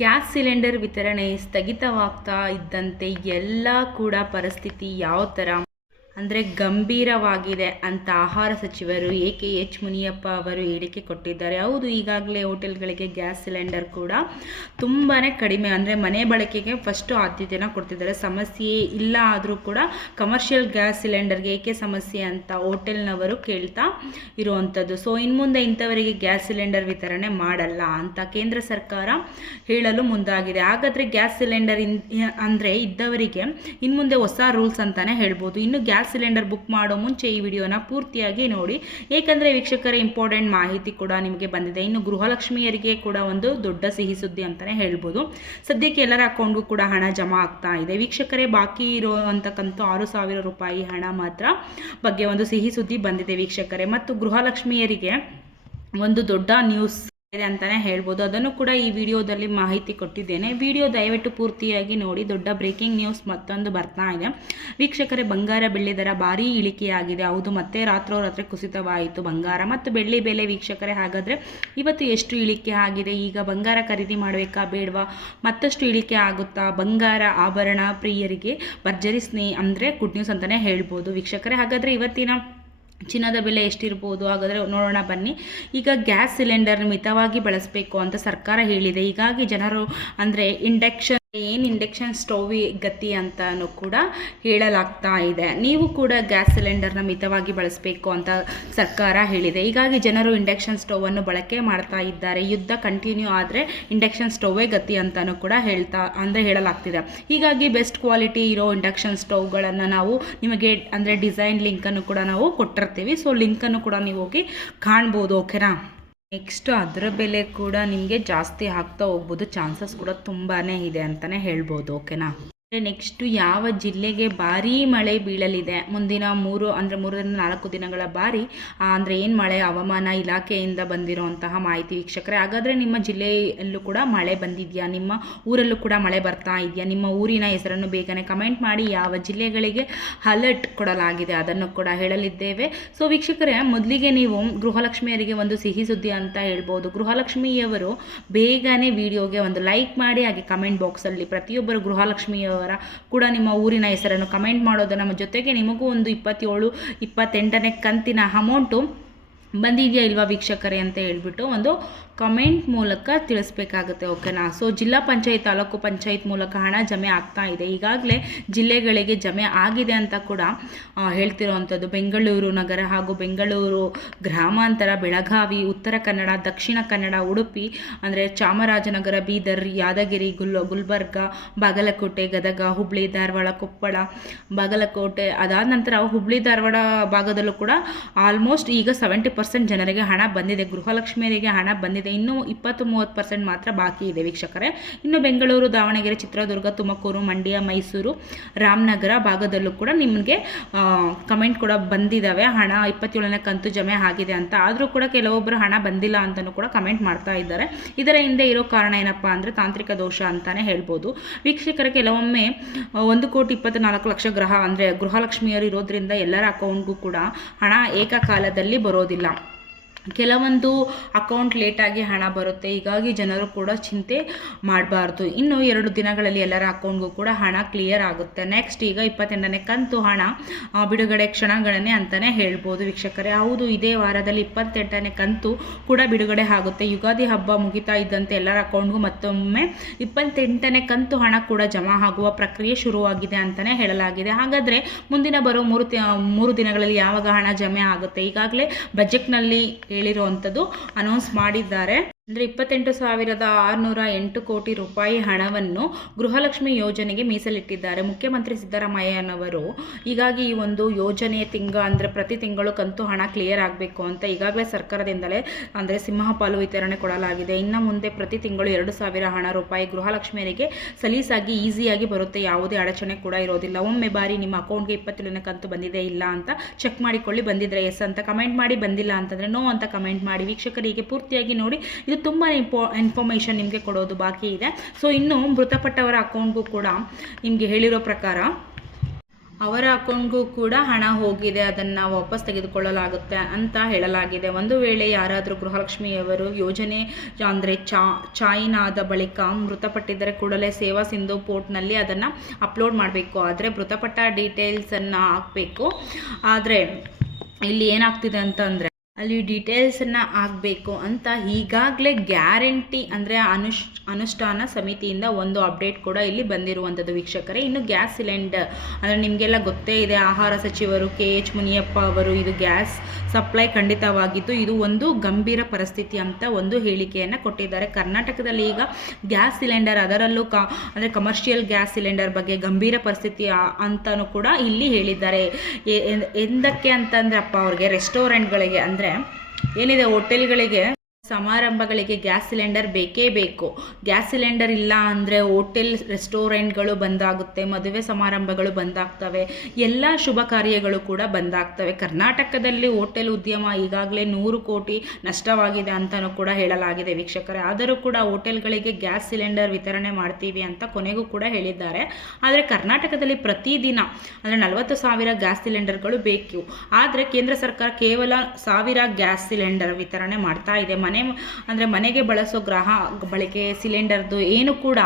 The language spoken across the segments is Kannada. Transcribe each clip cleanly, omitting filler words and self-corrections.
ಗ್ಯಾಸ್ ಸಿಲಿಂಡರ್ ವಿತರಣೆ ಸ್ಥಗಿತವಾಗ್ತಾ ಇದ್ದಂತೆ ಎಲ್ಲ ಕೂಡ ಪರಿಸ್ಥಿತಿ ಯಾವ ಥರ ಅಂದರೆ ಗಂಭೀರವಾಗಿದೆ ಅಂತ ಆಹಾರ ಸಚಿವರು ಎಚ್ ಮುನಿಯಪ್ಪ ಅವರು ಹೇಳಿಕೆ ಕೊಟ್ಟಿದ್ದಾರೆ. ಹೌದು, ಈಗಾಗಲೇ ಹೋಟೆಲ್ಗಳಿಗೆ ಗ್ಯಾಸ್ ಸಿಲಿಂಡರ್ ಕೂಡ ತುಂಬಾ ಕಡಿಮೆ, ಅಂದರೆ ಮನೆ ಬಳಕೆಗೆ ಫಸ್ಟು ಆದ್ಯತೆಯನ್ನು ಕೊಡ್ತಿದ್ದಾರೆ. ಸಮಸ್ಯೆ ಇಲ್ಲ ಆದರೂ ಕೂಡ ಕಮರ್ಷಿಯಲ್ ಗ್ಯಾಸ್ ಸಿಲಿಂಡರ್ಗೆ ಏಕೆ ಸಮಸ್ಯೆ ಅಂತ ಹೋಟೆಲ್ನವರು ಕೇಳ್ತಾ ಇರುವಂಥದ್ದು. ಸೊ ಇನ್ನು ಮುಂದೆ ಇಂಥವರಿಗೆ ಗ್ಯಾಸ್ ಸಿಲಿಂಡರ್ ವಿತರಣೆ ಮಾಡಲ್ಲ ಅಂತ ಕೇಂದ್ರ ಸರ್ಕಾರ ಹೇಳಲು ಮುಂದಾಗಿದೆ. ಹಾಗಾದರೆ ಗ್ಯಾಸ್ ಸಿಲಿಂಡರ್ ಅಂದರೆ ಇದ್ದವರಿಗೆ ಇನ್ನು ಮುಂದೆ ಹೊಸ ರೂಲ್ಸ್ ಅಂತಲೇ ಹೇಳ್ಬೋದು. ಇನ್ನು ಗ್ಯಾಸ್ ಸಿಲಿಂಡರ್ ಬುಕ್ ಮಾಡೋ ಮುಂಚೆ ಈ ವಿಡಿಯೋನ ಪೂರ್ತಿಯಾಗಿ ನೋಡಿ, ಏಕೆಂದರೆ ವೀಕ್ಷಕರೇ ಇಂಪಾರ್ಟೆಂಟ್ ಮಾಹಿತಿ ಕೂಡ ನಿಮಗೆ ಬಂದಿದೆ. ಇನ್ನು ಗೃಹಲಕ್ಷ್ಮಿಯರಿಗೆ ಕೂಡ ಒಂದು ದೊಡ್ಡ ಸಿಹಿ ಸುದ್ದಿ ಅಂತಲೇ ಹೇಳ್ಬೋದು. ಸದ್ಯಕ್ಕೆ ಎಲ್ಲರ ಅಕೌಂಟ್ಗೂ ಕೂಡ ಹಣ ಜಮಾ ಆಗ್ತಾ ಇದೆ. ವೀಕ್ಷಕರೇ, ಬಾಕಿ ಇರುವಂತಕ್ಕಂಥ 6,000 ರೂಪಾಯಿ ಹಣ ಮಾತ್ರ ಬಗ್ಗೆ ಒಂದು ಸಿಹಿ ಸುದ್ದಿ ಬಂದಿದೆ ವೀಕ್ಷಕರೇ. ಮತ್ತು ಗೃಹಲಕ್ಷ್ಮಿಯರಿಗೆ ಒಂದು ದೊಡ್ಡ ನ್ಯೂಸ್ ಇದೆ ಅಂತಲೇ ಹೇಳ್ಬೋದು. ಅದನ್ನು ಕೂಡ ಈ ವಿಡಿಯೋದಲ್ಲಿ ಮಾಹಿತಿ ಕೊಟ್ಟಿದ್ದೇನೆ. ವಿಡಿಯೋ ದಯವಿಟ್ಟು ಪೂರ್ತಿಯಾಗಿ ನೋಡಿ. ದೊಡ್ಡ ಬ್ರೇಕಿಂಗ್ ನ್ಯೂಸ್ ಮತ್ತೊಂದು ಬರ್ತಾ ಇದೆ ವೀಕ್ಷಕರೇ. ಬಂಗಾರ ಬೆಳ್ಳಿ ದರ ಭಾರೀ ಇಳಿಕೆಯಾಗಿದೆ. ಹೌದು, ಮತ್ತೆ ರಾತ್ರೋರಾತ್ರಿ ಕುಸಿತವಾಯಿತು ಬಂಗಾರ ಮತ್ತು ಬೆಳ್ಳಿ ಬೆಲೆ ವೀಕ್ಷಕರೇ. ಹಾಗಾದರೆ ಇವತ್ತು ಎಷ್ಟು ಇಳಿಕೆ ಆಗಿದೆ? ಈಗ ಬಂಗಾರ ಖರೀದಿ ಮಾಡಬೇಕಾ ಬೇಡವಾ? ಮತ್ತಷ್ಟು ಇಳಿಕೆ ಆಗುತ್ತಾ? ಬಂಗಾರ ಆಭರಣ ಪ್ರಿಯರಿಗೆ ಭರ್ಜರಿ ಅಂದರೆ ಗುಡ್ ನ್ಯೂಸ್ ಅಂತಲೇ ಹೇಳ್ಬೋದು ವೀಕ್ಷಕರೇ. ಹಾಗಾದರೆ ಇವತ್ತಿನ ಚಿನ್ನದ ಬೆಲೆ ಎಷ್ಟಿರ್ಬೋದು ಹಾಗಾದರೆ ನೋಡೋಣ ಬನ್ನಿ. ಈಗ ಗ್ಯಾಸ್ ಸಿಲಿಂಡರ್ ಮಿತವಾಗಿ ಬಳಸಬೇಕು ಅಂತ ಸರ್ಕಾರ ಹೇಳಿದೆ. ಹೀಗಾಗಿ ಜನರು ಅಂದರೆ ಇಂಡಕ್ಷನ್ ಸ್ಟವ್ ಗತಿ ಅಂತಾನು ಕೂಡ ಹೇಳಲಾಗ್ತಾ ಇದೆ. ನೀವು ಕೂಡ ಗ್ಯಾಸ್ ಸಿಲಿಂಡರ್ನ ಮಿತವಾಗಿ ಬಳಸಬೇಕು ಅಂತ ಸರ್ಕಾರ ಹೇಳಿದೆ. ಹೀಗಾಗಿ ಜನರು ಇಂಡಕ್ಷನ್ ಸ್ಟವನ್ನು ಬಳಕೆ ಮಾಡ್ತಾ ಇದ್ದಾರೆ. ಯುದ್ಧ ಕಂಟಿನ್ಯೂ ಆದರೆ ಇಂಡಕ್ಷನ್ ಸ್ಟವ್ವೇ ಗತಿ ಅಂತಾನು ಕೂಡ ಹೇಳಲಾಗ್ತಿದೆ. ಹೀಗಾಗಿ ಬೆಸ್ಟ್ ಕ್ವಾಲಿಟಿ ಇರೋ ಇಂಡಕ್ಷನ್ ಸ್ಟವ್ಗಳನ್ನು ನಾವು ನಿಮಗೆ ಅಂದರೆ ಡಿಸೈನ್ ಲಿಂಕನ್ನು ಕೂಡ ನಾವು ಕೊಟ್ಟಿರ್ತೀವಿ. ಸೊ ಲಿಂಕನ್ನು ಕೂಡ ನೀವು ಹೋಗಿ ಕಾಣ್ಬೋದು, ಓಕೆನಾ. ನೆಕ್ಸ್ಟ್ ಅದರ ಬೆಲೆ ಕೂಡ ನಿಮಗೆ ಜಾಸ್ತಿ ಆಗ್ತಾ ಹೋಗ್ಬೋದು, ಚಾನ್ಸಸ್ ಕೂಡ ತುಂಬಾ ಇದೆ ಅಂತಲೇ ಹೇಳ್ಬೋದು, ಓಕೆನಾ. ನೆಕ್ಸ್ಟು ಯಾವ ಜಿಲ್ಲೆಗೆ ಭಾರೀ ಮಳೆ ಬೀಳಲಿದೆ ಮುಂದಿನ 3-4 ದಿನಗಳ ಬಾರಿ ಅಂದರೆ ಏನು ಮಳೆ ಹವಾಮಾನ ಇಲಾಖೆಯಿಂದ ಬಂದಿರೋಂತಹ ಮಾಹಿತಿ ವೀಕ್ಷಕರೇ. ಹಾಗಾದರೆ ನಿಮ್ಮ ಜಿಲ್ಲೆಯಲ್ಲೂ ಕೂಡ ಮಳೆ ಬಂದಿದೆಯಾ? ನಿಮ್ಮ ಊರಲ್ಲೂ ಕೂಡ ಮಳೆ ಬರ್ತಾ ಇದೆಯಾ? ನಿಮ್ಮ ಊರಿನ ಹೆಸರನ್ನು ಬೇಗನೆ ಕಮೆಂಟ್ ಮಾಡಿ. ಯಾವ ಜಿಲ್ಲೆಗಳಿಗೆ ಅಲರ್ಟ್ ಕೊಡಲಾಗಿದೆ ಅದನ್ನು ಕೂಡ ಹೇಳಲಿದ್ದೇವೆ. ಸೊ ವೀಕ್ಷಕರೇ, ಮೊದಲಿಗೆ ನೀವು ಗೃಹಲಕ್ಷ್ಮಿಯರಿಗೆ ಒಂದು ಸಿಹಿ ಸುದ್ದಿ ಅಂತ ಹೇಳ್ಬೋದು. ಗೃಹಲಕ್ಷ್ಮಿಯವರು ಬೇಗನೆ ವಿಡಿಯೋಗೆ ಒಂದು ಲೈಕ್ ಮಾಡಿ, ಹಾಗೆ ಕಮೆಂಟ್ ಬಾಕ್ಸಲ್ಲಿ ಪ್ರತಿಯೊಬ್ಬರು ಗೃಹಲಕ್ಷ್ಮಿಯವರು ಕೂಡ ನಿಮ್ಮ ಊರಿನ ಹೆಸರನ್ನು ಕಮೆಂಟ್ ಮಾಡೋದು. ನಮ್ಮ ಜೊತೆಗೆ ನಿಮಗೂ ಒಂದು 27-28ನೇ ಕಂತಿನ ಅಮೌಂಟು ಬಂದಿದೆಯಾ ಇಲ್ವಾ ವೀಕ್ಷಕರೇ ಅಂತ ಹೇಳ್ಬಿಟ್ಟು ಒಂದು ಕಮೆಂಟ್ ಮೂಲಕ ತಿಳಿಸ್ಬೇಕಾಗುತ್ತೆ, ಓಕೆನಾ. ಸೊ ಜಿಲ್ಲಾ ಪಂಚಾಯತ್ ತಾಲೂಕು ಪಂಚಾಯತ್ ಮೂಲಕ ಹಣ ಜಮೆ ಆಗ್ತಾ ಇದೆ. ಈಗಾಗಲೇ ಜಿಲ್ಲೆಗಳಿಗೆ ಜಮೆ ಆಗಿದೆ ಅಂತ ಕೂಡ ಹೇಳ್ತಿರೋವಂಥದ್ದು. ಬೆಂಗಳೂರು ನಗರ ಹಾಗೂ ಬೆಂಗಳೂರು ಗ್ರಾಮಾಂತರ, ಬೆಳಗಾವಿ, ಉತ್ತರ ಕನ್ನಡ, ದಕ್ಷಿಣ ಕನ್ನಡ, ಉಡುಪಿ ಅಂದರೆ ಚಾಮರಾಜನಗರ, ಬೀದರ್, ಯಾದಗಿರಿ, ಗುಲ್ಬರ್ಗ, ಬಾಗಲಕೋಟೆ, ಗದಗ, ಹುಬ್ಳಿ, ಧಾರವಾಡ, ಕೊಪ್ಪಳ, ಬಾಗಲಕೋಟೆ, ಅದಾದ ನಂತರ ಹುಬ್ಳಿ ಧಾರವಾಡ ಭಾಗದಲ್ಲೂ ಕೂಡ ಆಲ್ಮೋಸ್ಟ್ ಈಗ 70% ಜನರಿಗೆ ಹಣ ಬಂದಿದೆ. ಗೃಹಲಕ್ಷ್ಮಿಯರಿಗೆ ಹಣ ಬಂದಿದೆ. ಇನ್ನು 20-30% ಮಾತ್ರ ಬಾಕಿ ಇದೆ ವೀಕ್ಷಕರೇ. ಇನ್ನು ಬೆಂಗಳೂರು, ದಾವಣಗೆರೆ, ಚಿತ್ರದುರ್ಗ, ತುಮಕೂರು, ಮಂಡ್ಯ, ಮೈಸೂರು, ರಾಮನಗರ ಭಾಗದಲ್ಲೂ ಕೂಡ ನಿಮಗೆ ಕಮೆಂಟ್ ಕೂಡ ಬಂದಿದ್ದಾವೆ. ಹಣ 27ನೇ ಕಂತು ಜಮೆ ಆಗಿದೆ ಅಂತ. ಆದರೂ ಕೂಡ ಕೆಲವೊಬ್ಬರು ಹಣ ಬಂದಿಲ್ಲ ಅಂತಲೂ ಕೂಡ ಕಮೆಂಟ್ ಮಾಡ್ತಾ ಇದ್ದಾರೆ. ಇದರ ಹಿಂದೆ ಇರೋ ಕಾರಣ ಏನಪ್ಪ ಅಂದರೆ ತಾಂತ್ರಿಕ ದೋಷ ಅಂತಲೇ ಹೇಳ್ಬೋದು ವೀಕ್ಷಕರೇ. ಕೆಲವೊಮ್ಮೆ 1,24,00,000 ಗೃಹಲಕ್ಷ್ಮಿಯರು ಇರೋದ್ರಿಂದ ಎಲ್ಲರ ಅಕೌಂಟ್ಗೂ ಕೂಡ ಹಣ ಏಕಕಾಲದಲ್ಲಿ ಬರೋದಿಲ್ಲ. ಕೆಲವೊಂದು ಅಕೌಂಟ್ ಲೇಟಾಗಿ ಹಣ ಬರುತ್ತೆ. ಹೀಗಾಗಿ ಜನರು ಕೂಡ ಚಿಂತೆ ಮಾಡಬಾರ್ದು. ಇನ್ನು 2 ದಿನಗಳಲ್ಲಿ ಎಲ್ಲರ ಅಕೌಂಟ್ಗೂ ಕೂಡ ಹಣ ಕ್ಲಿಯರ್ ಆಗುತ್ತೆ. ನೆಕ್ಸ್ಟ್ ಈಗ 28ನೇ ಕಂತು ಹಣ ಬಿಡುಗಡೆ ಕ್ಷಣಗಣನೆ ಅಂತಲೇ ಹೇಳ್ಬೋದು ವೀಕ್ಷಕರೇ. ಹೌದು, ಇದೇ ವಾರದಲ್ಲಿ 28ನೇ ಕಂತು ಕೂಡ ಬಿಡುಗಡೆ ಆಗುತ್ತೆ. ಯುಗಾದಿ ಹಬ್ಬ ಮುಗಿತಾ ಇದ್ದಂತೆ ಎಲ್ಲರ ಅಕೌಂಟ್ಗೂ ಮತ್ತೊಮ್ಮೆ 28ನೇ ಕಂತು ಹಣ ಕೂಡ ಜಮಾ ಆಗುವ ಪ್ರಕ್ರಿಯೆ ಶುರುವಾಗಿದೆ ಅಂತಲೇ ಹೇಳಲಾಗಿದೆ. ಹಾಗಾದರೆ ಮುಂದಿನ ಬರೋ 3 ದಿನಗಳಲ್ಲಿ ಯಾವಾಗ ಹಣ ಜಮೆ ಆಗುತ್ತೆ? ಈಗಾಗಲೇ ಬಜೆಟ್ನಲ್ಲಿ ಹೇಳಿರುವಂಥದ್ದು ಅನೌನ್ಸ್ ಮಾಡಿದ್ದಾರೆ. ಅಂದರೆ 28,608 ಕೋಟಿ ರೂಪಾಯಿ ಹಣವನ್ನು ಗೃಹಲಕ್ಷ್ಮಿ ಯೋಜನೆಗೆ ಮೀಸಲಿಟ್ಟಿದ್ದಾರೆ ಮುಖ್ಯಮಂತ್ರಿ ಸಿದ್ದರಾಮಯ್ಯನವರು. ಹೀಗಾಗಿ ಈ ಒಂದು ಯೋಜನೆಯ ಅಂದರೆ ಪ್ರತಿ ತಿಂಗಳು ಕಂತು ಹಣ ಕ್ಲಿಯರ್ ಆಗಬೇಕು ಅಂತ ಈಗಾಗಲೇ ಸರ್ಕಾರದಿಂದಲೇ ಅಂದರೆ ಸಿಂಹಪಾಲು ವಿತರಣೆ ಕೊಡಲಾಗಿದೆ. ಇನ್ನು ಮುಂದೆ ಪ್ರತಿ ತಿಂಗಳು 2,000 ರೂಪಾಯಿ ಗೃಹಲಕ್ಷ್ಮಿಯರಿಗೆ ಸಲೀಸಾಗಿ ಈಸಿಯಾಗಿ ಬರುತ್ತೆ. ಯಾವುದೇ ಅಡಚಣೆ ಕೂಡ ಇರೋದಿಲ್ಲ. ಒಮ್ಮೆ ಬಾರಿ ನಿಮ್ಮ ಅಕೌಂಟ್ಗೆ 27ನೇ ಕಂತು ಬಂದಿದೆ ಇಲ್ಲ ಅಂತ ಚೆಕ್ ಮಾಡಿಕೊಳ್ಳಿ. ಬಂದಿದ್ರೆ ಎಸ್ ಅಂತ ಕಮೆಂಟ್ ಮಾಡಿ, ಬಂದಿಲ್ಲ ಅಂತಂದರೆ ನೋ ಅಂತ ಕಮೆಂಟ್ ಮಾಡಿ. ವೀಕ್ಷಕರಿಗೆ ಪೂರ್ತಿಯಾಗಿ ನೋಡಿ, ಇದು ತುಂಬ ಇನ್ಫಾರ್ಮೇಷನ್ ನಿಮಗೆ ಕೊಡೋದು ಬಾಕಿ ಇದೆ. ಸೊ ಇನ್ನು ಮೃತಪಟ್ಟವರ ಅಕೌಂಟ್ಗೂ ಕೂಡ ನಿಮಗೆ ಹೇಳಿರೋ ಪ್ರಕಾರ ಅವರ ಅಕೌಂಟ್ಗೂ ಕೂಡ ಹಣ ಹೋಗಿದೆ, ಅದನ್ನು ವಾಪಸ್ ತೆಗೆದುಕೊಳ್ಳಲಾಗುತ್ತೆ ಅಂತ ಹೇಳಲಾಗಿದೆ. ಒಂದು ವೇಳೆ ಯಾರಾದರೂ ಗೃಹಲಕ್ಷ್ಮಿಯವರು ಯೋಜನೆ ಅಂದರೆ ಚಾಯಿನ್ ಆದ ಬಳಿಕ ಮೃತಪಟ್ಟಿದ್ದರೆ ಕೂಡಲೇ ಸೇವಾ ಸಿಂಧು ಪೋರ್ಟ್ನಲ್ಲಿ ಅದನ್ನು ಅಪ್ಲೋಡ್ ಮಾಡಬೇಕು. ಆದರೆ ಮೃತಪಟ್ಟ ಡೀಟೇಲ್ಸನ್ನು ಹಾಕಬೇಕು. ಆದರೆ ಇಲ್ಲಿ ಏನಾಗ್ತಿದೆ ಅಂತಂದರೆ ಅಲ್ಲಿ ಡೀಟೇಲ್ಸನ್ನು ಹಾಕಬೇಕು ಅಂತ ಈಗಾಗಲೇ ಗ್ಯಾರಂಟಿ ಅಂದರೆ ಅನುಷ್ಠಾನ ಸಮಿತಿಯಿಂದ ಒಂದು ಅಪ್ಡೇಟ್ ಕೂಡ ಇಲ್ಲಿ ಬಂದಿರುವಂಥದ್ದು ವೀಕ್ಷಕರೇ. ಇನ್ನು ಗ್ಯಾಸ್ ಸಿಲಿಂಡರ್ ಅಂದರೆ ನಿಮಗೆಲ್ಲ ಗೊತ್ತೇ ಇದೆ, ಆಹಾರ ಸಚಿವರು KH ಮುನಿಯಪ್ಪ ಅವರು ಇದು ಗ್ಯಾಸ್ ಸಪ್ಲೈ ಖಂಡಿತವಾಗಿದ್ದು ಇದು ಒಂದು ಗಂಭೀರ ಪರಿಸ್ಥಿತಿ ಅಂತ ಒಂದು ಹೇಳಿಕೆಯನ್ನು ಕೊಟ್ಟಿದ್ದಾರೆ. ಕರ್ನಾಟಕದಲ್ಲಿ ಈಗ ಗ್ಯಾಸ್ ಸಿಲಿಂಡರ್ ಅದರಲ್ಲೂ ಅಂದರೆ ಕಮರ್ಷಿಯಲ್ ಗ್ಯಾಸ್ ಸಿಲಿಂಡರ್ ಬಗ್ಗೆ ಗಂಭೀರ ಪರಿಸ್ಥಿತಿ ಅಂತಲೂ ಕೂಡ ಇಲ್ಲಿ ಹೇಳಿದ್ದಾರೆ. ಎಂದಕ್ಕೆ ಅಂತಂದರೆ ಅವ್ರಿಗೆ ರೆಸ್ಟೋರೆಂಟ್ಗಳಿಗೆ ಅಂದರೆ ಏನಿದೆ ಹೋಟೆಲ್ಗಳಿಗೆ ಸಮಾರಂಭಗಳಿಗೆ ಗ್ಯಾಸ್ ಸಿಲಿಂಡರ್ ಬೇಕೇ ಬೇಕು. ಗ್ಯಾಸ್ ಸಿಲಿಂಡರ್ ಇಲ್ಲ ಅಂದರೆ ಹೋಟೆಲ್ ರೆಸ್ಟೋರೆಂಟ್ಗಳು ಬಂದಾಗುತ್ತೆ, ಮದುವೆ ಸಮಾರಂಭಗಳು ಬಂದಾಗ್ತವೆ, ಎಲ್ಲ ಶುಭ ಕಾರ್ಯಗಳು ಕೂಡ ಬಂದಾಗ್ತವೆ. ಕರ್ನಾಟಕದಲ್ಲಿ ಹೋಟೆಲ್ ಉದ್ಯಮ ಈಗಾಗಲೇ 100 ಕೋಟಿ ನಷ್ಟವಾಗಿದೆ ಅಂತಲೂ ಕೂಡ ಹೇಳಲಾಗಿದೆ ವೀಕ್ಷಕರೇ. ಆದರೂ ಕೂಡ ಹೋಟೆಲ್ಗಳಿಗೆ ಗ್ಯಾಸ್ ಸಿಲಿಂಡರ್ ವಿತರಣೆ ಮಾಡ್ತೀವಿ ಅಂತ ಕೊನೆಗೂ ಕೂಡ ಹೇಳಿದ್ದಾರೆ. ಆದರೆ ಕರ್ನಾಟಕದಲ್ಲಿ ಪ್ರತಿದಿನ ಅಂದರೆ 40,000 ಗ್ಯಾಸ್ ಸಿಲಿಂಡರ್ಗಳು ಬೇಕು. ಆದರೆ ಕೇಂದ್ರ ಸರ್ಕಾರ ಕೇವಲ 1000 ಗ್ಯಾಸ್ ಸಿಲಿಂಡರ್ ವಿತರಣೆ ಮಾಡ್ತಾ ಇದೆ. ಅಂದರೆ ಮನೆಗೆ ಬಳಸೋ ಬಳಕೆ ಸಿಲಿಂಡರ್ದು ಏನು ಕೂಡ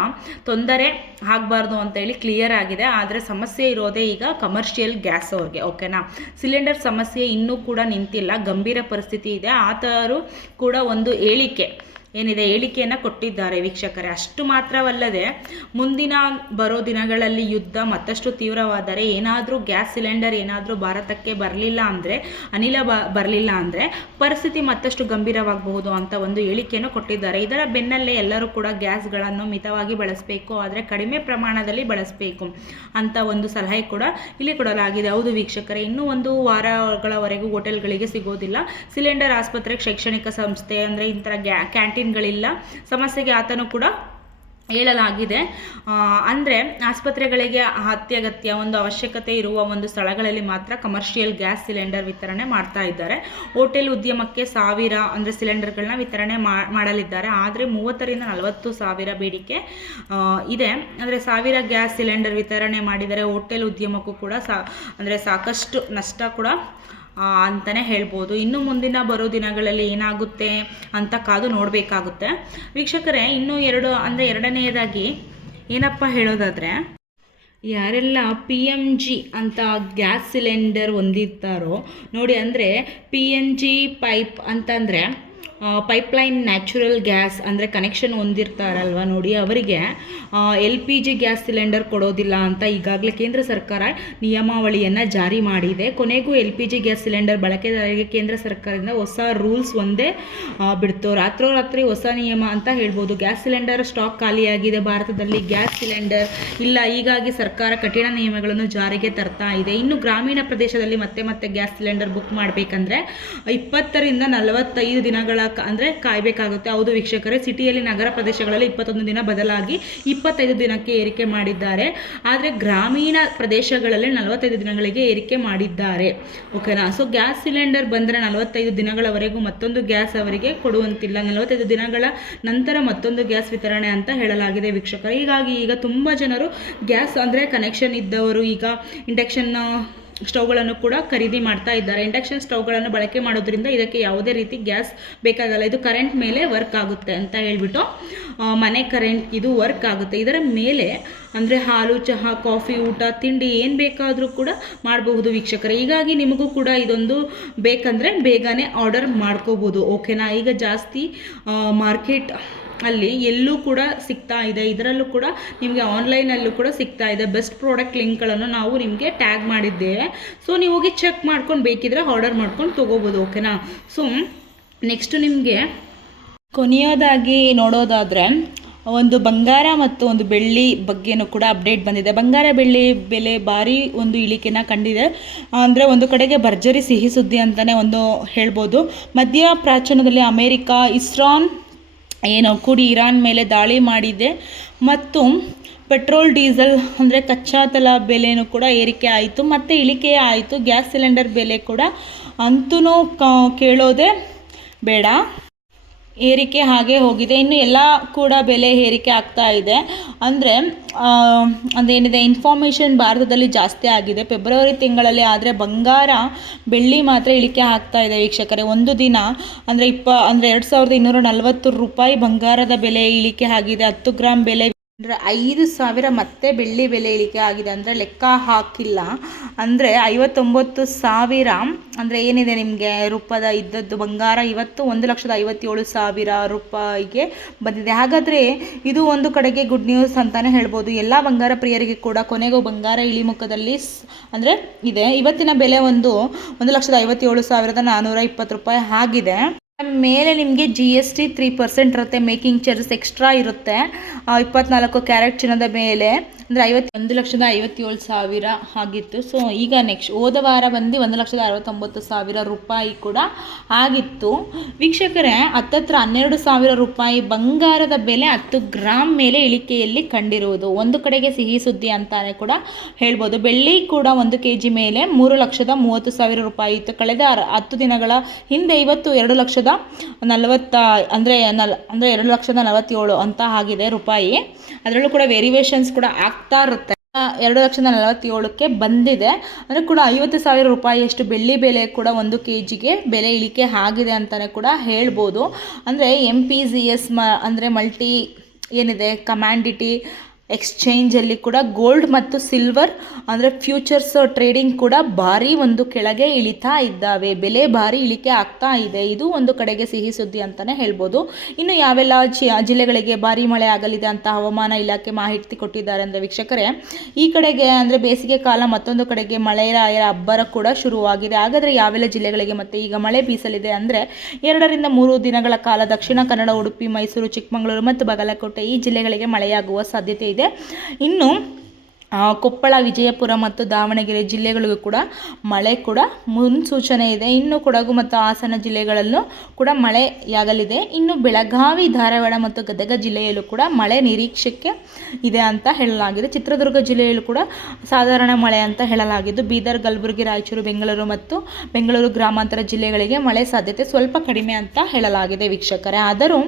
ತೊಂದರೆ ಆಗಬಾರ್ದು ಅಂತೇಳಿ ಕ್ಲಿಯರ್ ಆಗಿದೆ. ಆದರೆ ಸಮಸ್ಯೆ ಇರೋದೇ ಈಗ ಕಮರ್ಷಿಯಲ್ ಗ್ಯಾಸ್ ಅವ್ರಿಗೆ, ಓಕೆನಾ. ಸಿಲಿಂಡರ್ ಸಮಸ್ಯೆ ಇನ್ನೂ ಕೂಡ ನಿಂತಿಲ್ಲ, ಗಂಭೀರ ಪರಿಸ್ಥಿತಿ ಇದೆ. ಆತರು ಕೂಡ ಒಂದು ಹೇಳಿಕೆಯನ್ನು ಕೊಟ್ಟಿದ್ದಾರೆ ವೀಕ್ಷಕರೇ. ಅಷ್ಟು ಮಾತ್ರವಲ್ಲದೆ ಮುಂದಿನ ಬರೋ ದಿನಗಳಲ್ಲಿ ಯುದ್ಧ ಮತ್ತಷ್ಟು ತೀವ್ರವಾದರೆ ಏನಾದರೂ ಗ್ಯಾಸ್ ಸಿಲಿಂಡರ್ ಏನಾದರೂ ಭಾರತಕ್ಕೆ ಬರಲಿಲ್ಲ ಅಂದರೆ ಅನಿಲ ಬರಲಿಲ್ಲ ಅಂದರೆ ಪರಿಸ್ಥಿತಿ ಮತ್ತಷ್ಟು ಗಂಭೀರವಾಗಬಹುದು ಅಂತ ಒಂದು ಹೇಳಿಕೆಯನ್ನು ಕೊಟ್ಟಿದ್ದಾರೆ. ಇದರ ಬೆನ್ನಲ್ಲೇ ಎಲ್ಲರೂ ಕೂಡ ಗ್ಯಾಸ್ಗಳನ್ನು ಮಿತವಾಗಿ ಬಳಸಬೇಕು, ಆದರೆ ಕಡಿಮೆ ಪ್ರಮಾಣದಲ್ಲಿ ಬಳಸಬೇಕು ಅಂತ ಒಂದು ಸಲಹೆ ಕೂಡ ಇಲ್ಲಿ ಕೊಡಲಾಗಿದೆ. ಹೌದು ವೀಕ್ಷಕರೇ, ಇನ್ನೂ 1 ವಾರಗಳವರೆಗೂ ಹೋಟೆಲ್ಗಳಿಗೆ ಸಿಗೋದಿಲ್ಲ ಸಿಲಿಂಡರ್. ಆಸ್ಪತ್ರೆ, ಶೈಕ್ಷಣಿಕ ಸಂಸ್ಥೆ ಅಂದರೆ ಇಂಥ ಕ್ಯಾಂಟೀನ್ಗಳಿಲ್ಲ ಸಮಸ್ಯೆಗೆ ಆತನು ಕೂಡ ಹೇಳಲಾಗಿದೆ. ಅಂದರೆ ಆಸ್ಪತ್ರೆಗಳಿಗೆ ಅತ್ಯಗತ್ಯ ಒಂದು ಅವಶ್ಯಕತೆ ಇರುವ ಒಂದು ಸ್ಥಳಗಳಲ್ಲಿ ಮಾತ್ರ ಕಮರ್ಷಿಯಲ್ ಗ್ಯಾಸ್ ಸಿಲಿಂಡರ್ ವಿತರಣೆ ಮಾಡ್ತಾ ಇದ್ದಾರೆ. ಹೋಟೆಲ್ ಉದ್ಯಮಕ್ಕೆ 1000 ಅಂದರೆ ಸಿಲಿಂಡರ್ಗಳನ್ನ ವಿತರಣೆ ಮಾಡಲಿದ್ದಾರೆ. ಆದರೆ 30,000 ರಿಂದ 40,000 ಬೇಡಿಕೆ ಇದೆ. ಅಂದರೆ 1000 ಗ್ಯಾಸ್ ಸಿಲಿಂಡರ್ ವಿತರಣೆ ಮಾಡಿದರೆ ಹೋಟೆಲ್ ಉದ್ಯಮಕ್ಕೂ ಕೂಡ ಅಂದರೆ ಸಾಕಷ್ಟು ನಷ್ಟ ಕೂಡ ಅಂತಲೇ ಹೇಳ್ಬೋದು. ಇನ್ನು ಮುಂದಿನ ಬರೋ ದಿನಗಳಲ್ಲಿ ಏನಾಗುತ್ತೆ ಅಂತ ಕಾದು ನೋಡಬೇಕಾಗುತ್ತೆ ವೀಕ್ಷಕರೇ. ಇನ್ನು ಎರಡನೆಯದಾಗಿ ಏನಪ್ಪ ಹೇಳೋದಾದರೆ, ಯಾರೆಲ್ಲ PNG ಅಂತ ಗ್ಯಾಸ್ ಸಿಲಿಂಡರ್ ಹೊಂದಿರ್ತಾರೋ ನೋಡಿ, ಅಂದರೆ PNG ಪೈಪ್ ಅಂತಂದರೆ ಪೈಪ್ಲೈನ್ ನ್ಯಾಚುರಲ್ ಗ್ಯಾಸ್ ಅಂದರೆ ಕನೆಕ್ಷನ್ ಹೊಂದಿರ್ತಾರಲ್ವ ನೋಡಿ, ಅವರಿಗೆ LPG ಗ್ಯಾಸ್ ಸಿಲಿಂಡರ್ ಕೊಡೋದಿಲ್ಲ ಅಂತ ಈಗಾಗಲೇ ಕೇಂದ್ರ ಸರ್ಕಾರ ನಿಯಮಾವಳಿಯನ್ನು ಜಾರಿ ಮಾಡಿದೆ. ಕೊನೆಗೂ LPG ಗ್ಯಾಸ್ ಸಿಲಿಂಡರ್ ಬಳಕೆದಾರರಿಗೆ ಕೇಂದ್ರ ಸರ್ಕಾರದಿಂದ ಹೊಸ ರೂಲ್ಸ್ ಒಂದೇ ಬಿಡ್ತು. ರಾತ್ರೋರಾತ್ರಿ ಹೊಸ ನಿಯಮ ಅಂತ ಹೇಳ್ಬೋದು. ಗ್ಯಾಸ್ ಸಿಲಿಂಡರ್ ಸ್ಟಾಕ್ ಖಾಲಿಯಾಗಿದೆ ಭಾರತದಲ್ಲಿ, ಗ್ಯಾಸ್ ಸಿಲಿಂಡರ್ ಇಲ್ಲ. ಹೀಗಾಗಿ ಸರ್ಕಾರ ಕಠಿಣ ನಿಯಮಗಳನ್ನು ಜಾರಿಗೆ ತರ್ತಾ ಇದೆ. ಇನ್ನು ಗ್ರಾಮೀಣ ಪ್ರದೇಶದಲ್ಲಿ ಮತ್ತೆ ಗ್ಯಾಸ್ ಸಿಲಿಂಡರ್ ಬುಕ್ ಮಾಡಬೇಕಂದ್ರೆ 20 ರಿಂದ 45 ದಿನಗಳ ಅಂದರೆ ಕಾಯಬೇಕಾಗುತ್ತೆ. ಹೌದು ವೀಕ್ಷಕರೇ, ಸಿಟಿಯಲ್ಲಿ ನಗರ ಪ್ರದೇಶಗಳಲ್ಲಿ 21 ದಿನ ಬದಲಾಗಿ 25 ದಿನಕ್ಕೆ ಏರಿಕೆ ಮಾಡಿದ್ದಾರೆ. ಆದರೆ ಗ್ರಾಮೀಣ ಪ್ರದೇಶಗಳಲ್ಲಿ 45 ದಿನಗಳಿಗೆ ಏರಿಕೆ ಮಾಡಿದ್ದಾರೆ, ಓಕೆನಾ. ಸೊ ಗ್ಯಾಸ್ ಸಿಲಿಂಡರ್ ಬಂದರೆ 45 ದಿನಗಳವರೆಗೂ ಮತ್ತೊಂದು ಗ್ಯಾಸ್ ಅವರಿಗೆ ಕೊಡುವಂತಿಲ್ಲ. 45 ದಿನಗಳ ನಂತರ ಮತ್ತೊಂದು ಗ್ಯಾಸ್ ವಿತರಣೆ ಅಂತ ಹೇಳಲಾಗಿದೆ ವೀಕ್ಷಕರೇ. ಹೀಗಾಗಿ ಈಗ ತುಂಬ ಜನರು ಗ್ಯಾಸ್ ಅಂದರೆ ಕನೆಕ್ಷನ್ ಇದ್ದವರು ಈಗ ಇಂಡಕ್ಷನ್ ಸ್ಟವ್ಗಳನ್ನು ಕೂಡ ಖರೀದಿ ಮಾಡ್ತಾ ಇದ್ದಾರೆ. ಇಂಡಕ್ಷನ್ ಸ್ಟವ್ಗಳನ್ನು ಬಳಕೆ ಮಾಡೋದ್ರಿಂದ ಇದಕ್ಕೆ ಯಾವುದೇ ರೀತಿ ಗ್ಯಾಸ್ ಬೇಕಾಗಲ್ಲ, ಇದು ಕರೆಂಟ್ ಮೇಲೆ ವರ್ಕ್ ಆಗುತ್ತೆ ಅಂತ ಹೇಳ್ಬಿಟ್ಟು ಮನೆ ಕರೆಂಟ್ ಇದು ವರ್ಕ್ ಆಗುತ್ತೆ. ಇದರ ಮೇಲೆ ಅಂದರೆ ಹಾಲು, ಚಹಾ, ಕಾಫಿ, ಊಟ, ತಿಂಡಿ ಏನು ಬೇಕಾದರೂ ಕೂಡ ಮಾಡಬಹುದು ವೀಕ್ಷಕರೇ. ಹೀಗಾಗಿ ನಿಮಗೂ ಕೂಡ ಇದೊಂದು ಬೇಕಂದರೆ ಬೇಗನೆ ಆರ್ಡರ್ ಮಾಡ್ಕೋಬೋದು, ಓಕೆನಾ. ಈಗ ಜಾಸ್ತಿ ಮಾರ್ಕೆಟ್ ಅಲ್ಲಿ ಎಲ್ಲೂ ಕೂಡ ಸಿಗ್ತಾ ಇದೆ. ಇದರಲ್ಲೂ ಕೂಡ ನಿಮಗೆ ಆನ್ಲೈನಲ್ಲೂ ಕೂಡ ಸಿಗ್ತಾ ಇದೆ. ಬೆಸ್ಟ್ ಪ್ರಾಡಕ್ಟ್ ಲಿಂಕ್ಗಳನ್ನು ನಾವು ನಿಮಗೆ ಟ್ಯಾಗ್ ಮಾಡಿದ್ದೇವೆ. ಸೊ ನೀವು ಹೋಗಿ ಚೆಕ್ ಮಾಡ್ಕೊಂಡು ಬೇಕಿದ್ರೆ ಆರ್ಡರ್ ಮಾಡ್ಕೊಂಡು ತೊಗೋಬೋದು, ಓಕೆನಾ. ಸೊ ನೆಕ್ಸ್ಟು ನಿಮಗೆ ಕೊನೆಯದಾಗಿ ನೋಡೋದಾದರೆ ಒಂದು ಬಂಗಾರ ಮತ್ತು ಒಂದು ಬೆಳ್ಳಿ ಬಗ್ಗೆನೂ ಕೂಡ ಅಪ್ಡೇಟ್ ಬಂದಿದೆ. ಬಂಗಾರ ಬೆಳ್ಳಿ ಬೆಲೆ ಭಾರಿ ಒಂದು ಇಳಿಕೆನ ಕಂಡಿದೆ. ಅಂದರೆ ಒಂದು ಕಡೆಗೆ ಭರ್ಜರಿ ಸಿಹಿ ಸುದ್ದಿ ಅಂತಲೇ ಒಂದು ಹೇಳ್ಬೋದು. ಮಧ್ಯಪ್ರಾಚ್ಯದಲ್ಲಿ ಅಮೇರಿಕ ಇರಾನ್ ಮೇಲೆ ದಾಳಿ ಮಾಡಿದೆ ಮತ್ತು ಪೆಟ್ರೋಲ್, ಡೀಸೆಲ್ ಅಂದರೆ ಕಚ್ಚಾ ತೈಲ ಬೆಲೆನೂ ಕೂಡ ಏರಿಕೆ ಆಯಿತು ಮತ್ತು ಇಳಿಕೆ ಆಯಿತು. ಗ್ಯಾಸ್ ಸಿಲಿಂಡರ್ ಬೆಲೆ ಕೂಡ ಅಂತೂ ಕೇಳೋದೇ ಬೇಡ. ಏರಿಕೆ ಹಾಗೆ ಹೋಗಿದೆ. ಇನ್ನು ಎಲ್ಲ ಕೂಡ ಬೆಲೆ ಏರಿಕೆ ಆಗ್ತಾ ಇದೆ. ಅಂದರೆ ಅದೇನಿದೆ ಇನ್ಫಾರ್ಮೇಷನ್ ಭಾರತದಲ್ಲಿ ಜಾಸ್ತಿ ಆಗಿದೆ. ಫೆಬ್ರವರಿ ತಿಂಗಳಲ್ಲಿ ಆದರೆ ಬಂಗಾರ ಬೆಳ್ಳಿ ಮಾತ್ರ ಇಳಿಕೆ ಆಗ್ತಾ ಇದೆ ವೀಕ್ಷಕರೇ. ಒಂದು ದಿನ ಅಂದರೆ 2240 ರೂಪಾಯಿ ಬಂಗಾರದ ಬೆಲೆ ಇಳಿಕೆ ಆಗಿದೆ. 10 ಗ್ರಾಮ್ ಬೆಲೆ ಅಂದರೆ 5,000 ಮತ್ತೆ ಬೆಳ್ಳಿ ಬೆಲೆ ಇಳಿಕೆ ಆಗಿದೆ. ಅಂದರೆ ಲೆಕ್ಕ ಹಾಕಿಲ್ಲ. ಅಂದರೆ 59,000 ಅಂದರೆ ಏನಿದೆ ನಿಮಗೆ ರೂಪದ ಇದ್ದದ್ದು ಬಂಗಾರ ಇವತ್ತು 1,57,000 ರೂಪಾಯಿಗೆ ಬಂದಿದೆ. ಹಾಗಾದರೆ ಇದು ಒಂದು ಕಡೆಗೆ ಗುಡ್ ನ್ಯೂಸ್ ಅಂತಲೇ ಹೇಳ್ಬೋದು. ಎಲ್ಲ ಬಂಗಾರ ಪ್ರಿಯರಿಗೆ ಕೂಡ ಕೊನೆಗೂ ಬಂಗಾರ ಇಳಿಮುಖದಲ್ಲಿ ಅಂದರೆ ಇದೆ. ಇವತ್ತಿನ ಬೆಲೆ 1,57,420 ರೂಪಾಯಿ ಆಗಿದೆ. ಮೇಲೆ ನಿಮಗೆ GST 3% ಇರುತ್ತೆ. ಮೇಕಿಂಗ್ ಚಾರ್ಜಸ್ ಎಕ್ಸ್ಟ್ರಾ ಇರುತ್ತೆ. 24 ಕ್ಯಾರೆಟ್ ಚಿನ್ನದ ಮೇಲೆ ಅಂದರೆ 1,57,000 ಆಗಿತ್ತು. ಸೊ ಈಗ ನೆಕ್ಸ್ಟ್ ಹೋದ ವಾರ ಬಂದು 1,69,000 ರೂಪಾಯಿ ಕೂಡ ಆಗಿತ್ತು. ವೀಕ್ಷಕರೇ, ಹತ್ತತ್ರ 12,000 ರೂಪಾಯಿ ಬಂಗಾರದ ಬೆಲೆ 10 ಗ್ರಾಮ್ ಮೇಲೆ ಇಳಿಕೆಯಲ್ಲಿ ಕಂಡಿರುವುದು ಒಂದು ಕಡೆಗೆ ಸಿಹಿ ಸುದ್ದಿ ಅಂತಾನೆ ಕೂಡ ಹೇಳ್ಬೋದು. ಬೆಳ್ಳಿ ಕೂಡ 1 kg ಮೇಲೆ 3,30,000 ರೂಪಾಯಿ ಇತ್ತು ಕಳೆದ 10 ದಿನಗಳ ಹಿಂದೆ. ಇವತ್ತು 2,40,000 ಅಂದರೆ 2,47,000 ಅಂತ ಆಗಿದೆ ರೂಪಾಯಿ. ಅದರಲ್ಲೂ ಕೂಡ ವೇರಿಯೇಷನ್ಸ್ ಕೂಡ ಆಗ್ತಾ ಇರುತ್ತೆ. 2,47,000ಕ್ಕೆ ಬಂದಿದೆ. ಅಂದರೆ ಕೂಡ 50,000 ರೂಪಾಯಿಯಷ್ಟು ಬೆಳ್ಳಿ ಬೆಲೆ ಕೂಡ 1 kgಗೆ ಬೆಲೆ ಇಳಿಕೆ ಆಗಿದೆ ಅಂತಲೇ ಕೂಡ ಹೇಳ್ಬೋದು. ಅಂದರೆ MPCS ಅಂದರೆ ಮಲ್ಟಿ ಏನಿದೆ ಕಮ್ಯಾಂಡಿಟಿ ಎಕ್ಸ್ಚೇಂಜಲ್ಲಿ ಕೂಡ ಗೋಲ್ಡ್ ಮತ್ತು ಸಿಲ್ವರ್ ಅಂದರೆ ಫ್ಯೂಚರ್ಸ್ ಟ್ರೇಡಿಂಗ್ ಕೂಡ ಭಾರಿ ಒಂದು ಕೆಳಗೆ ಇಳಿತಾ ಇದ್ದಾವೆ. ಬೆಲೆ ಭಾರಿ ಇಳಿಕೆ ಆಗ್ತಾ ಇದೆ. ಇದು ಒಂದು ಕಡೆಗೆ ಸಿಹಿ ಸುದ್ದಿ ಅಂತಲೇ ಹೇಳ್ಬೋದು. ಇನ್ನು ಯಾವೆಲ್ಲ ಜಿಲ್ಲೆಗಳಿಗೆ ಭಾರಿ ಮಳೆ ಆಗಲಿದೆ ಅಂತ ಹವಾಮಾನ ಇಲಾಖೆ ಮಾಹಿತಿ ಕೊಟ್ಟಿದ್ದಾರೆ ಅಂದರೆ ವೀಕ್ಷಕರೇ, ಈ ಕಡೆಗೆ ಅಂದರೆ ಬೇಸಿಗೆ ಕಾಲ, ಮತ್ತೊಂದು ಕಡೆಗೆ ಮಳೆರಾಯರ ಅಬ್ಬರ ಕೂಡ ಶುರುವಾಗಿದೆ. ಹಾಗಾದರೆ ಯಾವೆಲ್ಲ ಜಿಲ್ಲೆಗಳಿಗೆ ಮತ್ತೆ ಈಗ ಮಳೆ ಬೀಸಲಿದೆ ಅಂದರೆ 2 ರಿಂದ 3 ದಿನಗಳ ಕಾಲ ದಕ್ಷಿಣ ಕನ್ನಡ, ಉಡುಪಿ, ಮೈಸೂರು, ಚಿಕ್ಕಮಗಳೂರು ಮತ್ತು ಬಾಗಲಕೋಟೆ ಈ ಜಿಲ್ಲೆಗಳಿಗೆ ಮಳೆಯಾಗುವ ಸಾಧ್ಯತೆ ಇದೆ. ಇನ್ನು ಕೊಪ್ಪಳ, ವಿಜಯಪುರ ಮತ್ತು ದಾವಣಗೆರೆ ಜಿಲ್ಲೆಗಳಿಗೂ ಕೂಡ ಮಳೆ ಕೂಡ ಮುನ್ಸೂಚನೆ ಇದೆ. ಇನ್ನು ಕೊಡಗು ಮತ್ತು ಹಾಸನ ಜಿಲ್ಲೆಗಳಲ್ಲೂ ಕೂಡ ಮಳೆಯಾಗಲಿದೆ. ಇನ್ನು ಬೆಳಗಾವಿ, ಧಾರವಾಡ ಮತ್ತು ಗದಗ ಜಿಲ್ಲೆಯಲ್ಲೂ ಕೂಡ ಮಳೆ ನಿರೀಕ್ಷೆಗೆ ಇದೆ ಅಂತ ಹೇಳಲಾಗಿದೆ. ಚಿತ್ರದುರ್ಗ ಜಿಲ್ಲೆಯಲ್ಲೂ ಕೂಡ ಸಾಧಾರಣ ಮಳೆ ಅಂತ ಹೇಳಲಾಗಿದ್ದು, ಬೀದರ್, ಕಲಬುರಗಿ, ರಾಯಚೂರು, ಬೆಂಗಳೂರು ಮತ್ತು ಬೆಂಗಳೂರು ಗ್ರಾಮಾಂತರ ಜಿಲ್ಲೆಗಳಿಗೆ ಮಳೆ ಸಾಧ್ಯತೆ ಸ್ವಲ್ಪ ಕಡಿಮೆ ಅಂತ ಹೇಳಲಾಗಿದೆ ವೀಕ್ಷಕರೇ. ಆದರೂ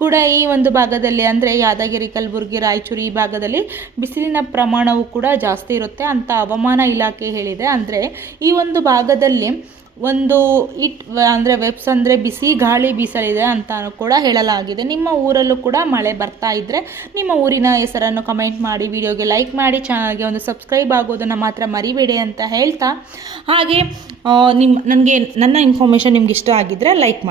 ಕೂಡ ಈ ಒಂದು ಭಾಗದಲ್ಲಿ ಅಂದರೆ ಯಾದಗಿರಿ, ಕಲಬುರಗಿ, ರಾಯಚೂರು ಈ ಭಾಗದಲ್ಲಿ ಬಿಸಿಲಿನ ಪ್ರಮಾಣವು ಕೂಡ ಜಾಸ್ತಿ ಇರುತ್ತೆ ಅಂತ ಹವಾಮಾನ ಇಲಾಖೆ ಹೇಳಿದೆ. ಅಂದರೆ ಈ ಒಂದು ಭಾಗದಲ್ಲಿ ಒಂದು ಅಂದರೆ ವೆಬ್ಸ್ ಅಂದರೆ ಬಿಸಿ ಗಾಳಿ ಬೀಸಲಿದೆ ಅಂತ ಕೂಡ ಹೇಳಲಾಗಿದೆ. ನಿಮ್ಮ ಊರಲ್ಲೂ ಕೂಡ ಮಳೆ ಬರ್ತಾ ಇದ್ದರೆ ನಿಮ್ಮ ಊರಿನ ಹೆಸರನ್ನು ಕಮೆಂಟ್ ಮಾಡಿ, ವಿಡಿಯೋಗೆ ಲೈಕ್ ಮಾಡಿ, ಚಾನಲ್ಗೆ ಒಂದು ಸಬ್ಸ್ಕ್ರೈಬ್ ಆಗೋದನ್ನು ಮಾತ್ರ ಮರಿಬೇಡಿ ಅಂತ ಹೇಳ್ತಾ, ಹಾಗೆ ನನ್ನ ಇನ್ಫಾರ್ಮೇಷನ್ ನಿಮ್ಗೆ ಇಷ್ಟ ಆಗಿದ್ದರೆ ಲೈಕ್ ಮಾಡಿ.